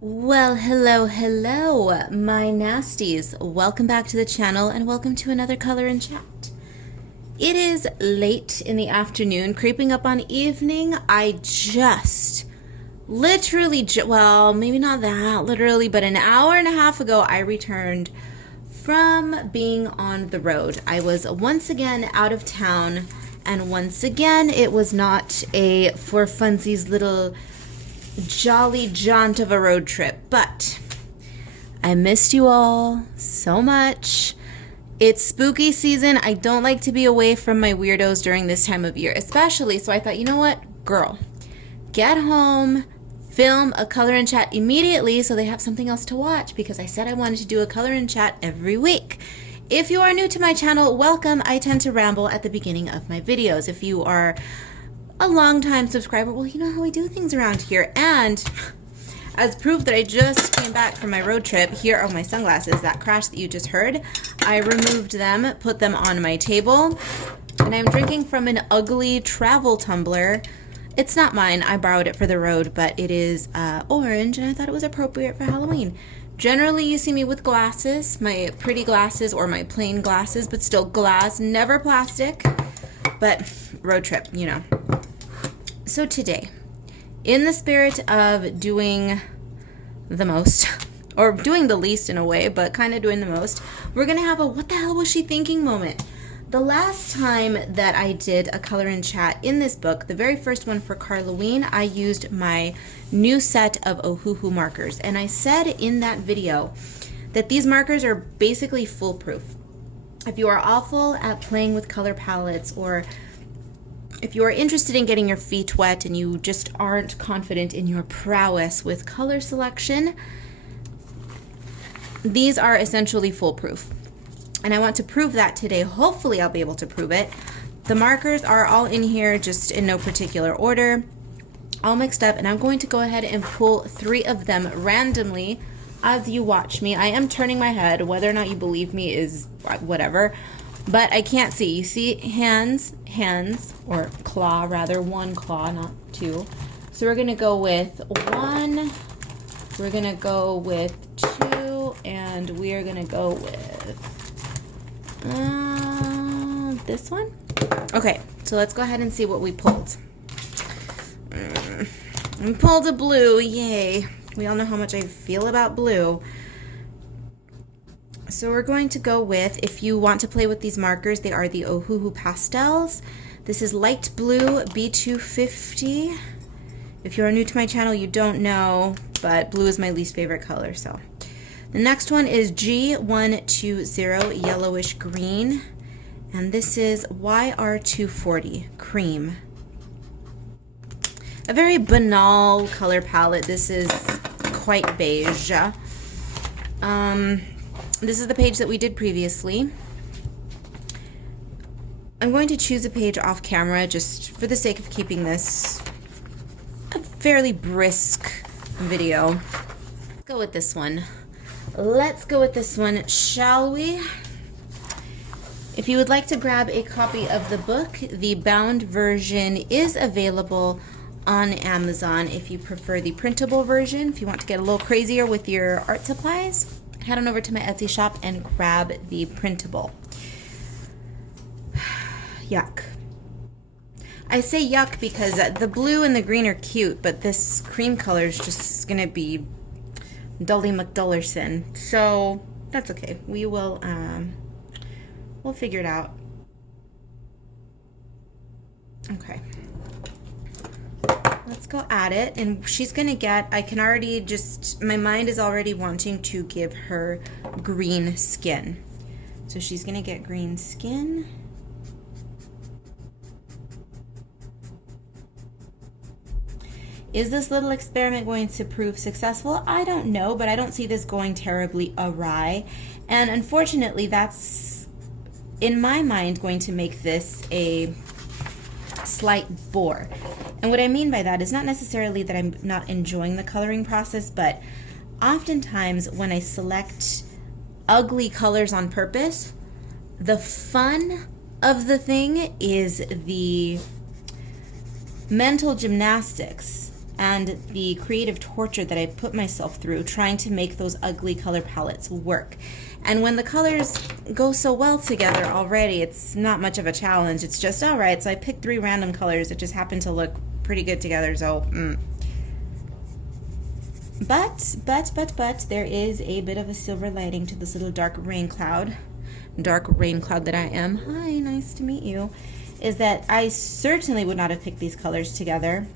Well, hello, my nasties. Welcome back to the channel and welcome to another Color and Chat. It is late in the afternoon, creeping up on evening. I just literally, well, maybe not that literally, but an hour and a half ago, I returned from being on the road. I was once again out of town, and once again, it was not a for funsies little jolly jaunt of a road trip, but I missed you all so much. It's spooky season. I don't like to be away from my weirdos during this time of year, especially, so I thought, you know what, girl, get home, film a Color and Chat immediately so they have something else to watch, because I said I wanted to do a Color and Chat every week. If you are new to my channel, welcome. I tend to ramble at the beginning of my videos. If you are a long-time subscriber, well, you know how we do things around here. And as proof that I just came back from my road trip, here are my sunglasses. That crash that you just heard, I removed them, put them on my table, and I'm drinking from an ugly travel tumbler. It's not mine, I borrowed it for the road, but it is orange, and I thought it was appropriate for Halloween. Generally, you see me with glasses, my pretty glasses or my plain glasses, but still glass, never plastic. But road trip, you know. So today, in the spirit of doing the most, or doing the least in a way, but kind of doing the most, we're going to have a what the hell was she thinking moment. The last time that I did a Color and Chat in this book, the very first one for Karlaween, I used my new set of Ohuhu markers. And I said in that video that these markers are basically foolproof. If you are awful at playing with color palettes, or if you are interested in getting your feet wet and you just aren't confident in your prowess with color selection, these are essentially foolproof. And I want to prove that today. Hopefully I'll be able to prove it. The markers are all in here, just in no particular order, all mixed up, and I'm going to go ahead and pull 3 of them randomly as you watch me. I am turning my head. Whether or not you believe me is whatever, but I can't see. You see hands, or claw rather, 1 claw, not 2. So we're gonna go with 1, we're gonna go with 2, and we are gonna go with this one. Okay, so let's go ahead and see what we pulled. We pulled a blue, yay. We all know how much I feel about blue. So we're going to go with, if you want to play with these markers, they are the Ohuhu Pastels. This is light blue B250. If you're new to my channel, you don't know, but blue is my least favorite color. So the next one is G120 yellowish green, and this is YR240 cream. A very banal color palette. This is quite beige. This is the page that we did previously. I'm going to choose a page off camera just for the sake of keeping this a fairly brisk video. Let's go with this one. Let's go with this one, shall we? If you would like to grab a copy of the book, the bound version is available on Amazon. If you prefer the printable version, if you want to get a little crazier with your art supplies, head on over to my Etsy shop and grab the printable. Yuck. I say yuck because the blue and the green are cute, but this cream color is just gonna be Dully McDullerson. So that's okay. We will we'll figure it out. Okay. Let's go at it, and she's gonna get, I can already just, my mind is already wanting to give her green skin. So she's gonna get green skin. Is this little experiment going to prove successful? I don't know, but I don't see this going terribly awry. And unfortunately, that's, in my mind, going to make this a slight bore. And what I mean by that is not necessarily that I'm not enjoying the coloring process, but oftentimes when I select ugly colors on purpose, the fun of the thing is the mental gymnastics and the creative torture that I put myself through trying to make those ugly color palettes work. And when the colors go so well together already, it's not much of a challenge. It's just, all right, so I picked 3 random colors that just happen to look pretty good together, so But there is a bit of a silver lining to this little dark rain cloud that I am. Hi, nice to meet you. Is that I certainly would not have picked these colors together.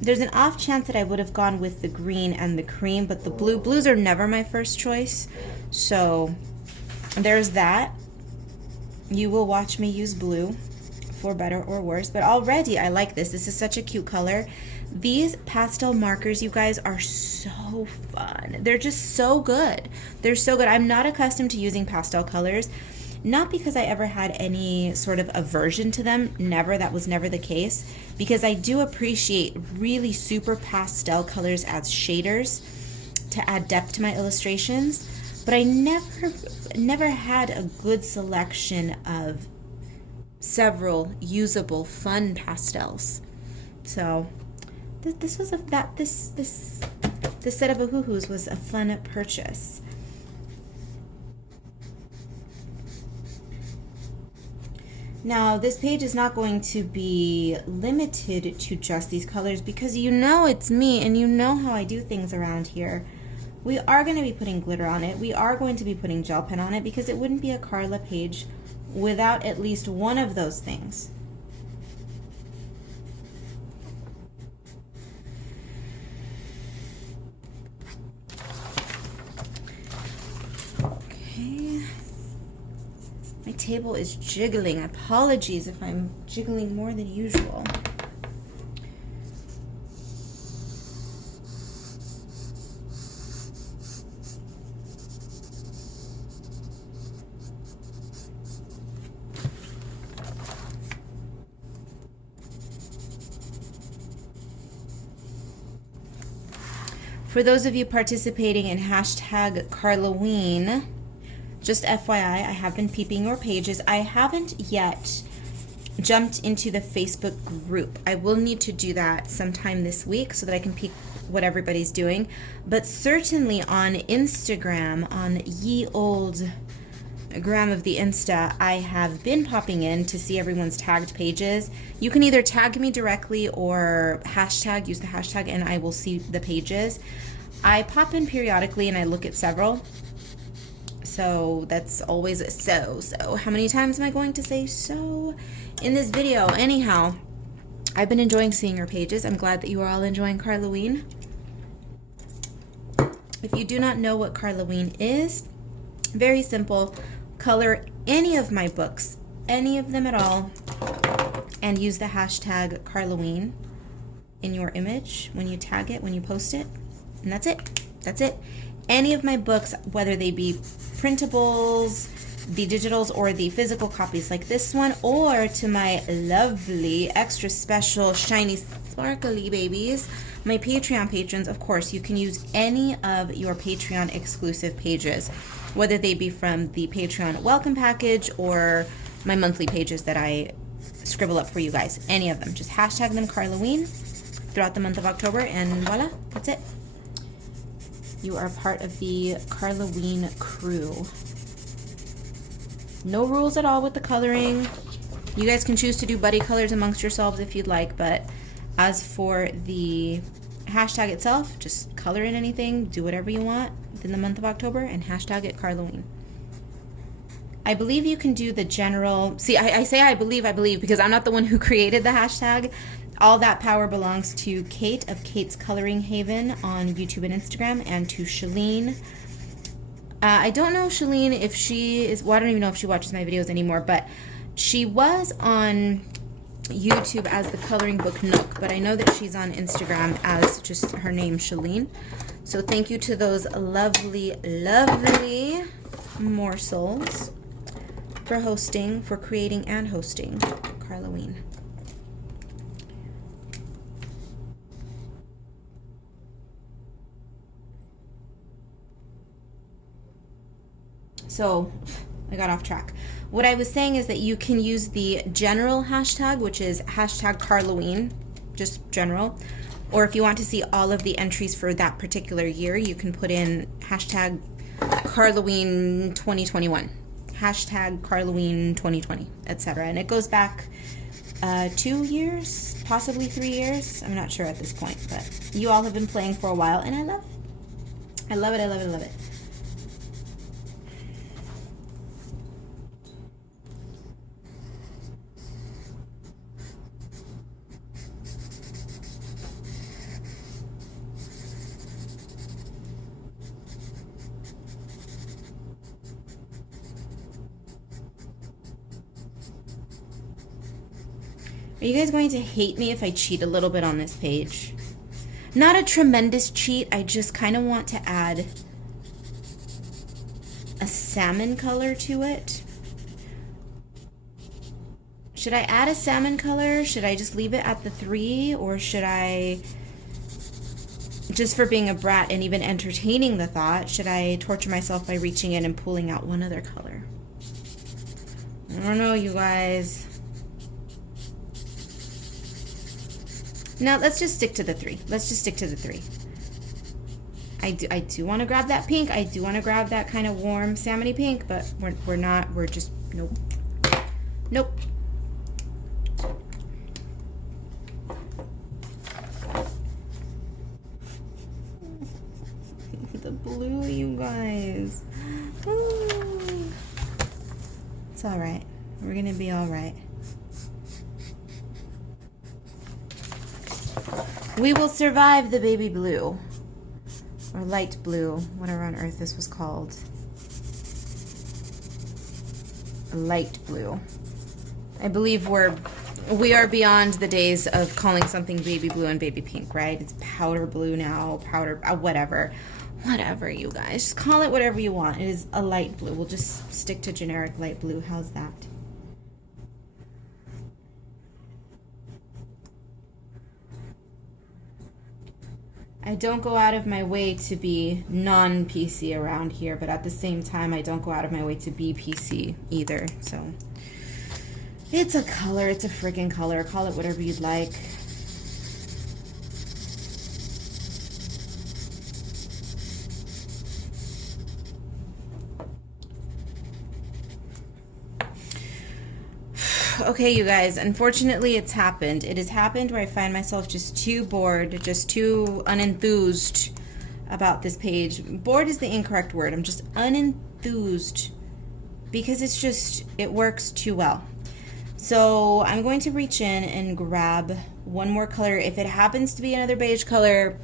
There's an off chance that I would have gone with the green and the cream, but the blues are never my first choice. So there's that. You will watch me use blue, for better or worse, but already I like this. This is such a cute color. These pastel markers, you guys, are so fun. They're just so good. They're so good. I'm not accustomed to using pastel colors, not because I ever had any sort of aversion to them. Never. That was never the case, because I do appreciate really super pastel colors as shaders to add depth to my illustrations, but I never had a good selection of several usable fun pastels. So this was this set of Ohuhus was a fun purchase. Now, this page is not going to be limited to just these colors, because you know it's me and you know how I do things around here. We are going to be putting glitter on it. We are going to be putting gel pen on it, because it wouldn't be a Karla page without at least one of those things. Okay. My table is jiggling. Apologies if I'm jiggling more than usual. For those of you participating in hashtag karlaween, just FYI, I have been peeping your pages. I haven't yet jumped into the Facebook group. I will need to do that sometime this week so that I can peek what everybody's doing. But certainly on Instagram, on ye old gram of the Insta, I have been popping in to see everyone's tagged pages. You can either tag me directly or use the hashtag, and I will see the pages. I pop in periodically and I look at several. So that's always a so. How many times am I going to say so in this video? Anyhow, I've been enjoying seeing your pages. I'm glad that you are all enjoying Karlaween. If you do not know what Karlaween is, very simple. Color any of my books, any of them at all, and use the hashtag Karlaween in your image when you tag it, when you post it, and that's it. That's it. Any of my books, whether they be printables, the digitals, or the physical copies like this one, or to my lovely, extra special, shiny, sparkly babies, my Patreon patrons, of course, you can use any of your Patreon exclusive pages, whether they be from the Patreon welcome package or my monthly pages that I scribble up for you guys. Any of them. Just hashtag them Karlaween throughout the month of October, and voila, that's it. You are part of the Karlaween crew. No rules at all with the coloring. You guys can choose to do buddy colors amongst yourselves if you'd like, but as for the hashtag itself, just color in anything, do whatever you want within the month of October, and hashtag it Karlaween. I believe you can do the general... See, I say I believe because I'm not the one who created the hashtag. All that power belongs to Kate of Kate's Coloring Haven on YouTube and Instagram, and to Shalene. I don't know Shalene if she is... Well, I don't even know if she watches my videos anymore, but she was on YouTube as the Coloring Book Nook, but I know that she's on Instagram as just her name, Shalene. So thank you to those lovely, lovely morsels for hosting, for creating and hosting Karlaween. So I got off track. What I was saying is that you can use the general hashtag, which is hashtag Karlaween, just general, Or if you want to see all of the entries for that particular year, you can put in hashtag karlaween 2021, hashtag karlaween 2020, etc. And it goes back 2 years, possibly 3 years. I'm not sure at this point, but you all have been playing for a while, and I love it. I love it, I love it, I love it. Are you guys going to hate me if I cheat a little bit on this page? Not a tremendous cheat, I just kind of want to add a salmon color to it. Should I add a salmon color? Should I just leave it at the 3? Or should I, just for being a brat and even entertaining the thought, should I torture myself by reaching in and pulling out one other color? I don't know, you guys. Now, let's just stick to the 3. Let's just stick to the 3. I do want to grab that pink. I do want to grab that kind of warm salmony pink, but we're not. We're just, nope. Nope. The blue, you guys. Ooh. It's all right. We're going to be all right. We will survive the baby blue, or light blue, whatever on earth this was called. Light blue. I believe we are beyond the days of calling something baby blue and baby pink, right? It's powder blue now, powder, whatever. Whatever, you guys. Just call it whatever you want. It is a light blue. We'll just stick to generic light blue. How's that? I don't go out of my way to be non-PC around here, but at the same time, I don't go out of my way to be PC either. So it's a color. It's a freaking color. Call it whatever you'd like. Okay, you guys, unfortunately it's happened. It has happened where I find myself just too bored, just too unenthused about this page. Bored is the incorrect word. I'm just unenthused because it's just, it works too well. So I'm going to reach in and grab one more color. If it happens to be another beige color,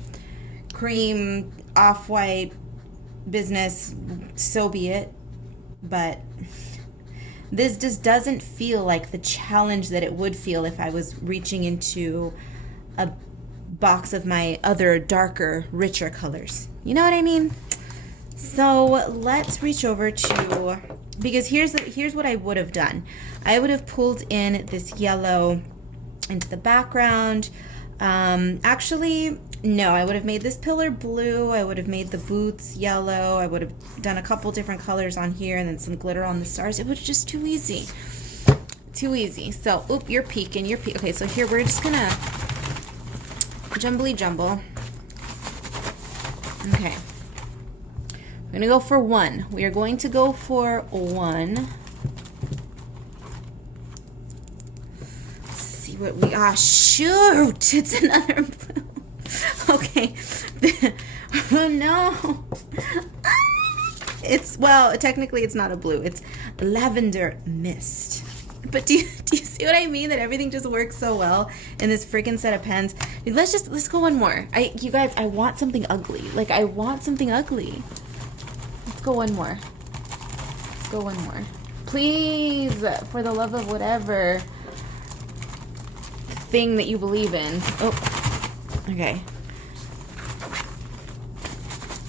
cream, off-white business, so be it. But this just doesn't feel like the challenge that it would feel if I was reaching into a box of my other darker, richer colors. You know what I mean? So let's reach over to, because here's what I would have done. I would have pulled in this yellow into the background. Actually, no, I would have made this pillar blue. I would have made the boots yellow. I would have done a couple different colors on here and then some glitter on the stars. It was just too easy. Too easy. So, oop, you're peeking. Okay, so here we're just gonna jumbly jumble. Okay. We're gonna go for 1. We are going to go for 1. Let's see what we, shoot! It's another blue. Okay. Oh no. It's, well, technically it's not a blue. It's lavender mist. But do you see what I mean? That everything just works so well in this freaking set of pens. Let's go one more. You guys, I want something ugly. Like, I want something ugly. Let's go one more. Let's go one more. Please, for the love of whatever thing that you believe in. Oh, okay.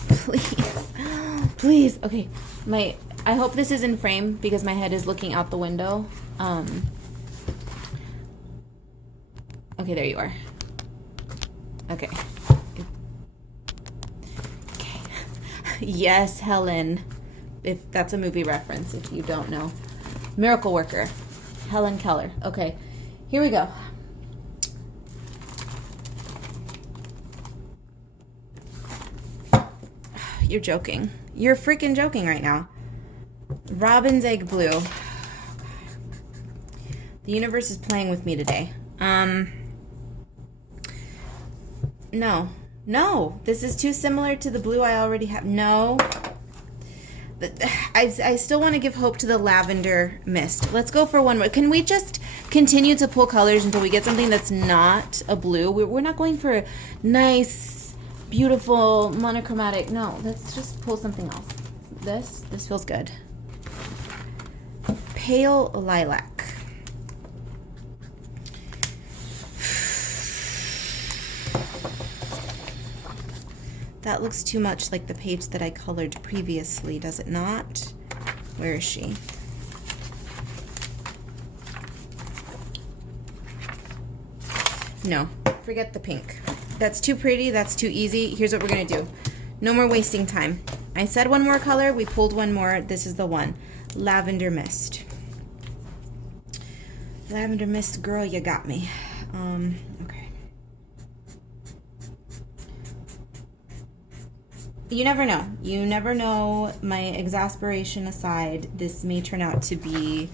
Please, please. Okay, I hope this is in frame because my head is looking out the window. Okay, there you are. Okay. Okay. Yes, Helen. If that's a movie reference, if you don't know. Miracle Worker. Helen Keller. Okay, here we go. You're joking. You're freaking joking right now. Robin's egg blue. The universe is playing with me today. No. No. This is too similar to the blue I already have. No. I still want to give hope to the lavender mist. Let's go for one more. Can we just continue to pull colors until we get something that's not a blue? We're not going for a nice, beautiful, monochromatic. No, let's just pull something else. This feels good. Pale lilac. That looks too much like the page that I colored previously, does it not? Where is she? No, forget the pink. That's too pretty, that's too easy. Here's what we're gonna do. No more wasting time. I said one more color, we pulled one more. This is the one. Lavender mist. Lavender mist, girl, you got me. Okay. You never know. You never know. My exasperation aside, this may turn out to be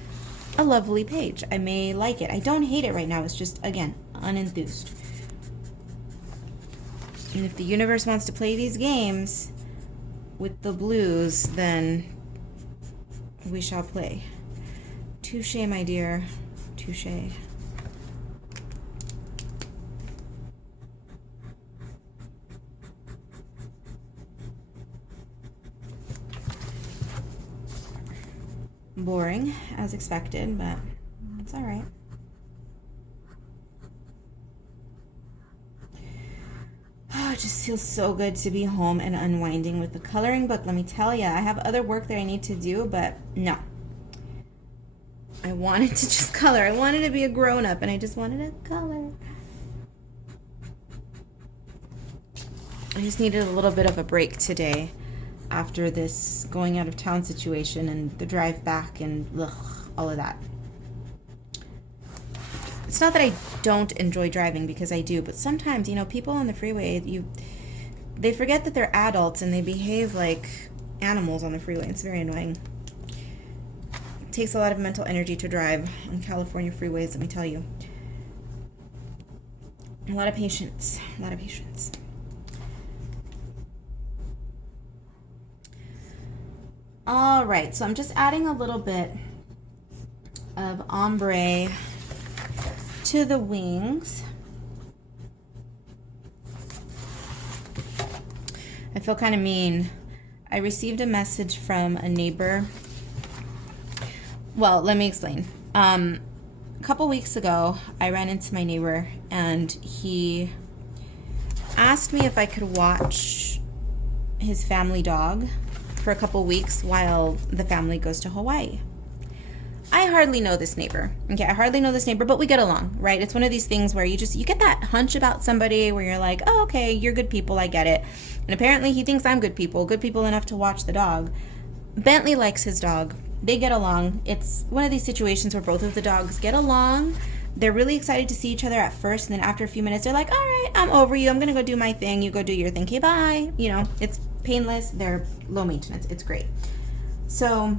a lovely page. I may like it. I don't hate it right now. It's just, again, unenthused. And if the universe wants to play these games with the blues, then we shall play. Touche, my dear. Touche. Boring, as expected, but it's all right. Oh, it just feels so good to be home and unwinding with the coloring book. Let me tell you, I have other work that I need to do, but no. I wanted to just color. I wanted to be a grown-up, and I just wanted to color. I just needed a little bit of a break today after this going out of town situation and the drive back and ugh, all of that. It's not that I don't enjoy driving, because I do, but sometimes, you know, people on the freeway, they forget that they're adults and they behave like animals on the freeway. It's very annoying. It takes a lot of mental energy to drive on California freeways, let me tell you. A lot of patience. A lot of patience. All right, so I'm just adding a little bit of ombre to the wings. I feel kind of mean. I received a message from a neighbor. Well, let me explain. A couple weeks ago, I ran into my neighbor, and he asked me if I could watch his family dog for a couple weeks while the family goes to Hawaii. I hardly know this neighbor. Okay, I hardly know this neighbor, but we get along, right? It's one of these things where you get that hunch about somebody where you're like, oh, okay, you're good people, I get it. And apparently he thinks I'm good people enough to watch the dog. Bentley likes his dog. They get along. It's one of these situations where both of the dogs get along. They're really excited to see each other at first, and then after a few minutes, they're like, all right, I'm over you. I'm going to go do my thing. You go do your thing. Okay, bye. You know, it's painless. They're low maintenance. It's great. So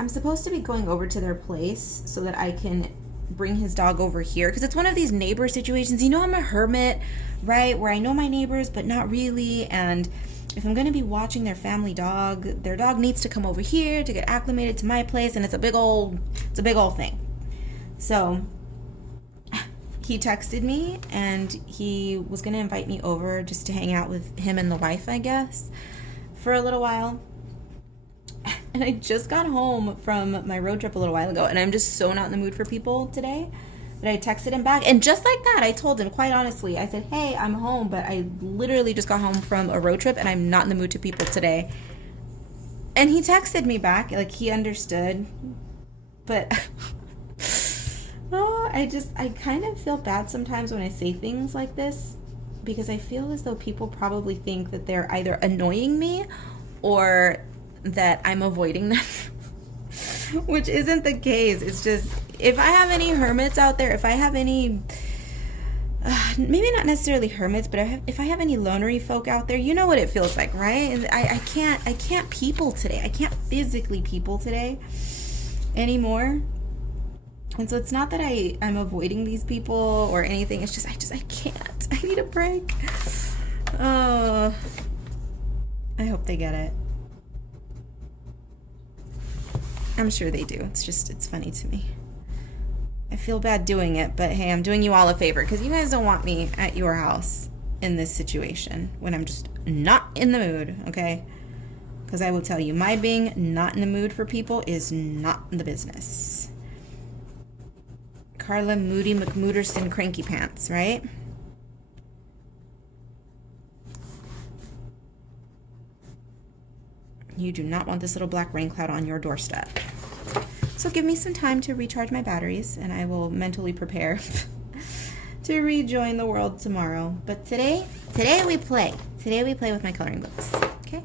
I'm supposed to be going over to their place so that I can bring his dog over here, because it's one of these neighbor situations. You know, I'm a hermit, right, where I know my neighbors but not really, and if I'm going to be watching their family dog, their dog needs to come over here to get acclimated to my place, and it's a big old thing. So he texted me, and he was going to invite me over just to hang out with him and the wife, I guess, for a little while. And I just got home from my road trip a little while ago, and I'm just so not in the mood for people today that I texted him back. And just like that, I told him, quite honestly, I said, hey, I'm home, but I literally just got home from a road trip, and I'm not in the mood to people today. And he texted me back, like he understood, but oh, I kind of feel bad sometimes when I say things like this, because I feel as though people probably think that they're either annoying me or that I'm avoiding them, which isn't the case. It's just, if I have any hermits out there, if I have any, maybe not necessarily hermits, but if I have any lonery folk out there, you know what it feels like, right? I can't people today. I can't physically people today anymore. And so it's not that I'm avoiding these people or anything. It's just I can't. I need a break. Oh, I hope they get it. I'm sure they do. It's funny to me. I feel bad doing it, but hey, I'm doing you all a favor because you guys don't want me at your house in this situation when I'm just not in the mood, okay? Because I will tell you, my being not in the mood for people is not the business. Karla Moody McMooderson Cranky Pants, right? You do not want this little black rain cloud on your doorstep. So give me some time to recharge my batteries, and I will mentally prepare to rejoin the world tomorrow. But today we play. Today we play with my coloring books, okay?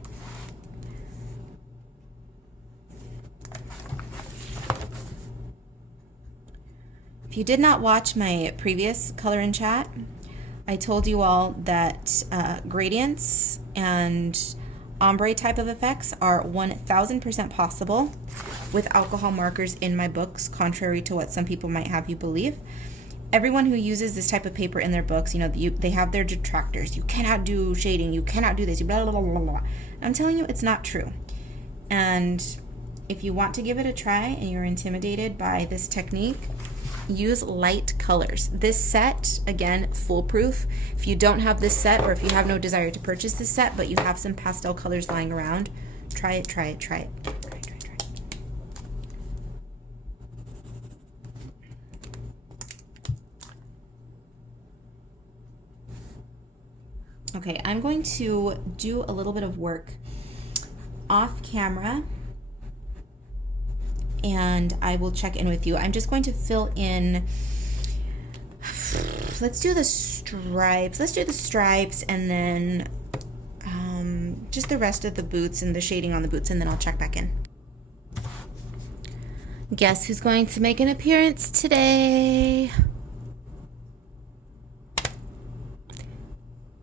If you did not watch my previous color and chat, I told you all that gradients and ombre type of effects are 1000% possible with alcohol markers in my books, contrary to what some people might have you believe. Everyone who uses this type of paper in their books, you know, they have their detractors. You cannot do shading. You cannot do this. Blah, blah, blah, blah, blah. I'm telling you, it's not true. And if you want to give it a try and you're intimidated by this technique, use light colors. This set, again, foolproof. If you don't have this set, or if you have no desire to purchase this set, but you have some pastel colors lying around, try it, try it, try it. Try it. Okay, I'm going to do a little bit of work off camera, and I will check in with you. I'm just going to fill in, let's do the stripes. Let's do the stripes and then just the rest of the boots and the shading on the boots, and then I'll check back in. Guess who's going to make an appearance today?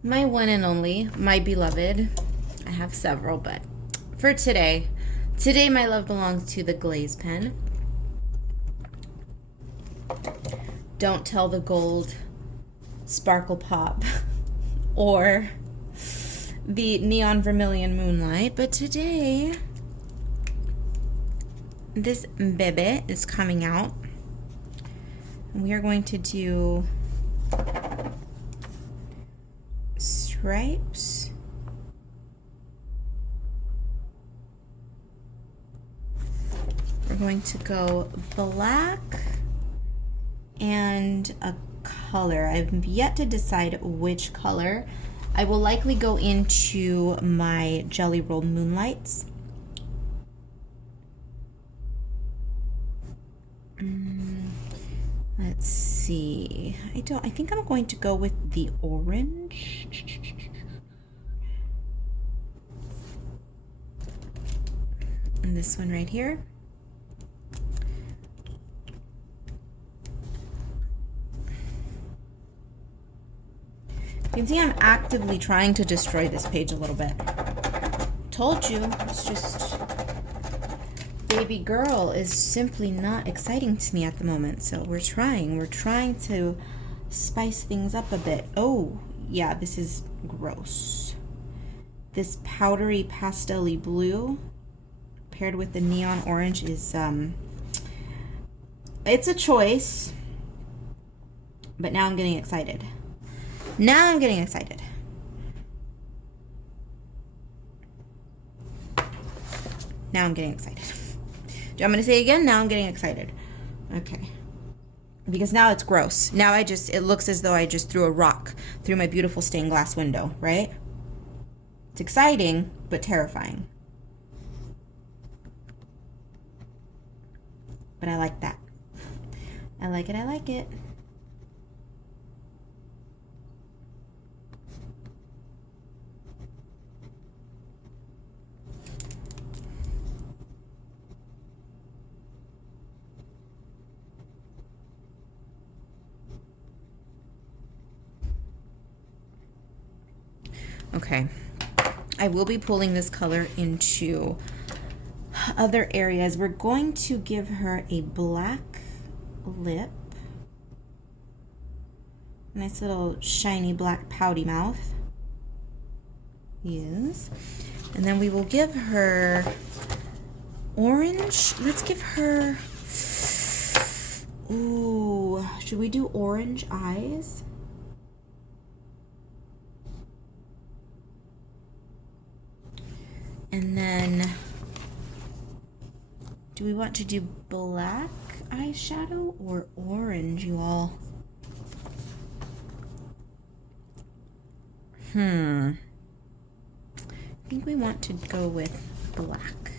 My one and only, my beloved. I have several, but for today my love belongs to the glaze pen. Don't Tell the Gold Sparkle Pop or the Neon Vermilion Moonlight, but today this bebe is coming out, and we are going to do stripes. We're going to go black and a color. I've yet to decide which color. I will likely go into my Jelly Roll Moonlights. Let's see. I think I'm going to go with the orange. And this one right here. You can see I'm actively trying to destroy this page a little bit. Told you, it's just baby girl is simply not exciting to me at the moment. So we're trying to spice things up a bit. Oh, yeah, this is gross. This powdery pastel-y blue paired with the neon orange is it's a choice, but now I'm getting excited. Now I'm getting excited. Now I'm getting excited. Do you want me to say it again? Now I'm getting excited. Okay. Because now it's gross. Now it looks as though I just threw a rock through my beautiful stained glass window, right? It's exciting, but terrifying. But I like that. I like it, I like it. Okay. I will be pulling this color into other areas. We're going to give her a black lip. Nice little shiny black pouty mouth. Yes. And then we will give her orange. Let's give her, ooh, should we do orange eyes? And then, do we want to do black eyeshadow or orange, you all? I think we want to go with black.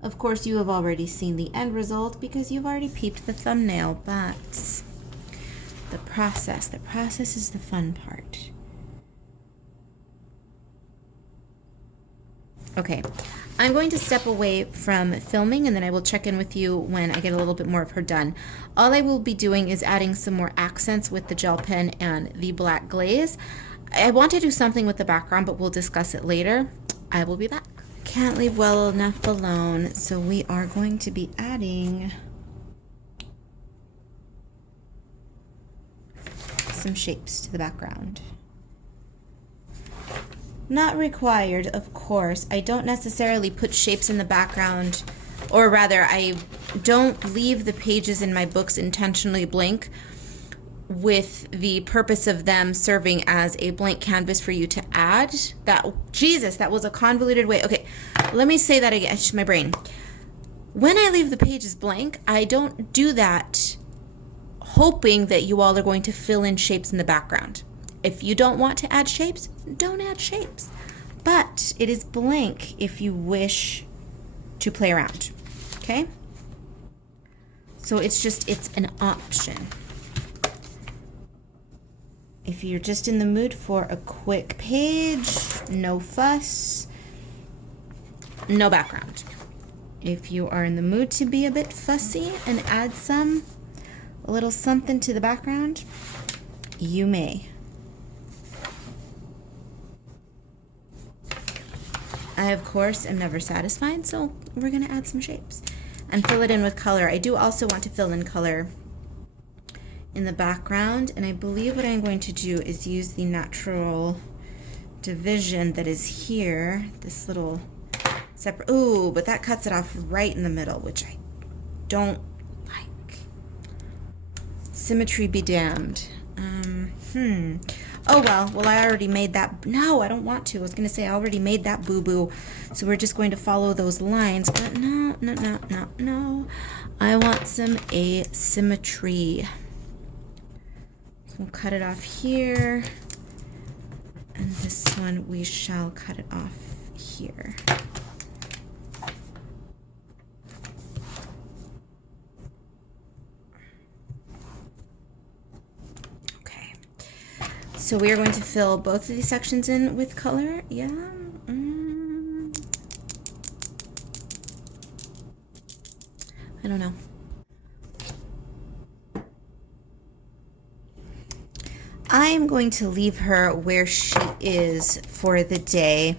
Of course, you have already seen the end result because you've already peeped the thumbnail, but the process is the fun part. Okay, I'm going to step away from filming and then I will check in with you when I get a little bit more of her done. All I will be doing is adding some more accents with the gel pen and the black glaze. I want to do something with the background, but we'll discuss it later. I will be back. Can't leave well enough alone, so we are going to be adding some shapes to the background. Not required, of course. I don't necessarily put shapes in the background, or rather, I don't leave the pages in my books intentionally blank with the purpose of them serving as a blank canvas for you to add. Jesus, that was a convoluted way. Okay, let me say that again. My brain. When I leave the pages blank, I don't do that hoping that you all are going to fill in shapes in the background. If you don't want to add shapes, don't add shapes. But it is blank if you wish to play around, okay? So it's an option. If you're just in the mood for a quick page, no fuss, no background. If you are in the mood to be a bit fussy and add a little something to the background, you may. I, of course, am never satisfied, so we're going to add some shapes and fill it in with color. I do also want to fill in color in the background, and I believe what I'm going to do is use the natural division that is here, this little separate, ooh, but that cuts it off right in the middle, which I don't like. Symmetry be damned. Oh well, I already made that. No, I don't want to. I was going to say I already made that boo-boo. So we're just going to follow those lines. But no. I want some asymmetry. So we'll cut it off here. And this one, we shall cut it off here. So we are going to fill both of these sections in with color. Yeah. I don't know. I'm going to leave her where she is for the day.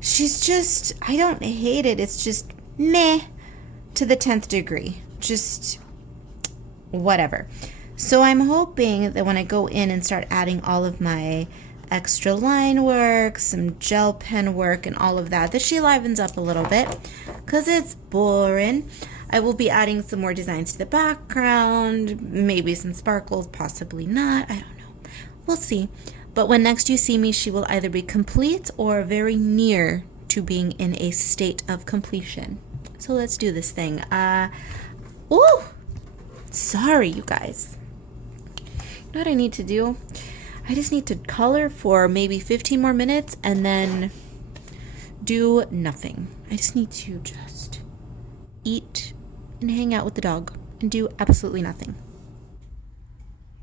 She's just, I don't hate it. It's just meh to the 10th degree. Just whatever. So I'm hoping that when I go in and start adding all of my extra line work, some gel pen work, and all of that, that she livens up a little bit, because it's boring. I will be adding some more designs to the background, maybe some sparkles, possibly not. I don't know. We'll see. But when next you see me, she will either be complete or very near to being in a state of completion. So let's do this thing. Ooh! Sorry, you guys. You know what I need to do? I just need to color for maybe 15 more minutes and then do nothing. I just need to just eat and hang out with the dog and do absolutely nothing.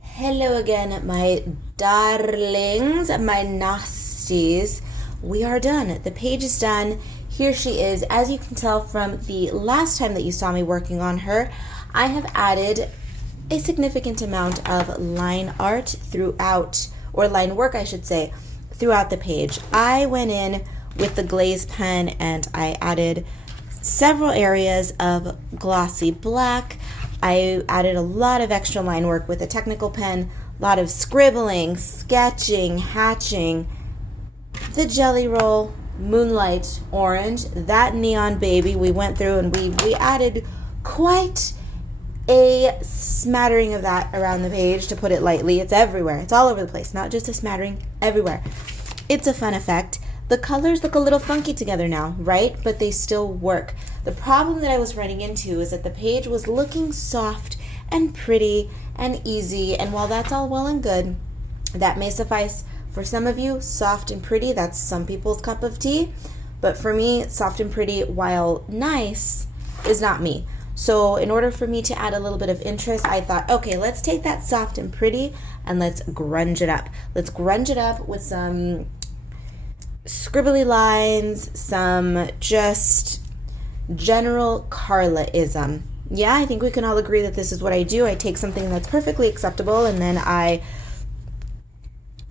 Hello again, my darlings, my nasties. We are done. The page is done. Here she is. As you can tell from the last time that you saw me working on her, I have added a significant amount of line art throughout, or line work I should say, throughout the page. I went in with the glaze pen and I added several areas of glossy black. I added a lot of extra line work with a technical pen, a lot of scribbling, sketching, hatching. The Jelly Roll Moonlight Orange, that neon baby, we went through and we added quite a smattering of that around the page, to put it lightly. It's everywhere. It's all over the place. Not just a smattering, everywhere. It's a fun effect. The colors look a little funky together now, right? But they still work. The problem that I was running into is that the page was looking soft and pretty and easy, and while that's all well and good, that may suffice for some of you. Soft and pretty, that's some people's cup of tea, but for me, soft and pretty, while nice, is not me. So in order for me to add a little bit of interest, I thought, okay, let's take that soft and pretty and let's grunge it up. Let's grunge it up with some scribbly lines, some just general Karla-ism. Yeah, I think we can all agree that this is what I do. I take something that's perfectly acceptable and then I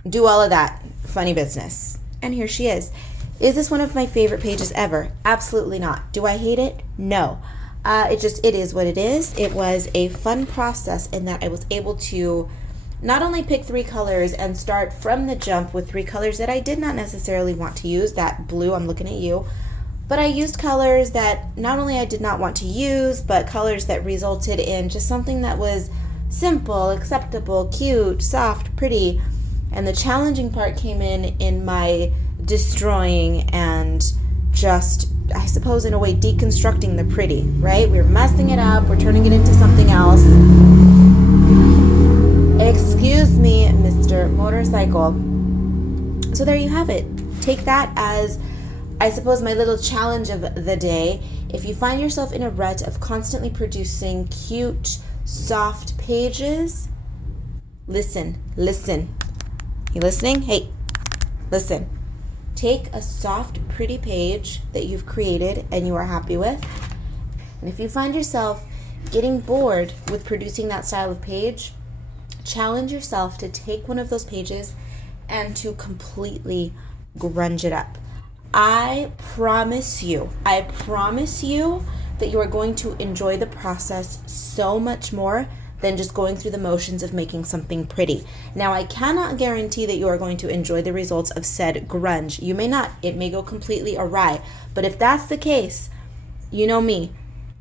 do all of that funny business. And here she is. Is this one of my favorite pages ever? Absolutely not. Do I hate it? No. It is what it is. It was a fun process in that I was able to not only pick 3 colors and start from the jump with 3 colors that I did not necessarily want to use, that blue, I'm looking at you, but I used colors that not only I did not want to use, but colors that resulted in just something that was simple, acceptable, cute, soft, pretty. And the challenging part came in my destroying and just, I suppose in a way, deconstructing the pretty, right? We're messing it up, we're turning it into something else. Excuse me, Mr. Motorcycle. So there you have it. Take that as, I suppose, my little challenge of the day. If you find yourself in a rut of constantly producing cute, soft pages, listen. You listening? Hey, listen. Take a soft, pretty page that you've created and you are happy with. And if you find yourself getting bored with producing that style of page, challenge yourself to take one of those pages and to completely grunge it up. I promise you that you are going to enjoy the process so much more than just going through the motions of making something pretty. Now, I cannot guarantee that you are going to enjoy the results of said grunge. You may not. It may go completely awry. But if that's the case, you know me.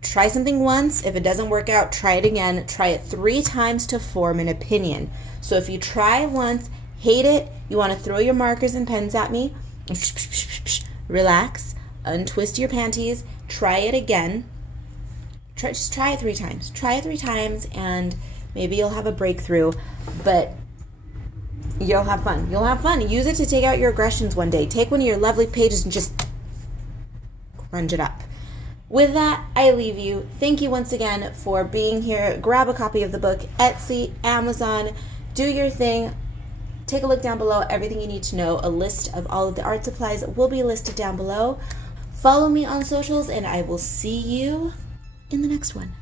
Try something once. If it doesn't work out, try it again. Try it 3 times to form an opinion. So if you try once, hate it, you want to throw your markers and pens at me, relax, untwist your panties, try it again. Just try it 3 times. Try it 3 times and maybe you'll have a breakthrough, but you'll have fun. You'll have fun. Use it to take out your aggressions one day. Take one of your lovely pages and just grunge it up. With that, I leave you. Thank you once again for being here. Grab a copy of the book, Etsy, Amazon. Do your thing. Take a look down below. Everything you need to know. A list of all of the art supplies will be listed down below. Follow me on socials and I will see you in the next one.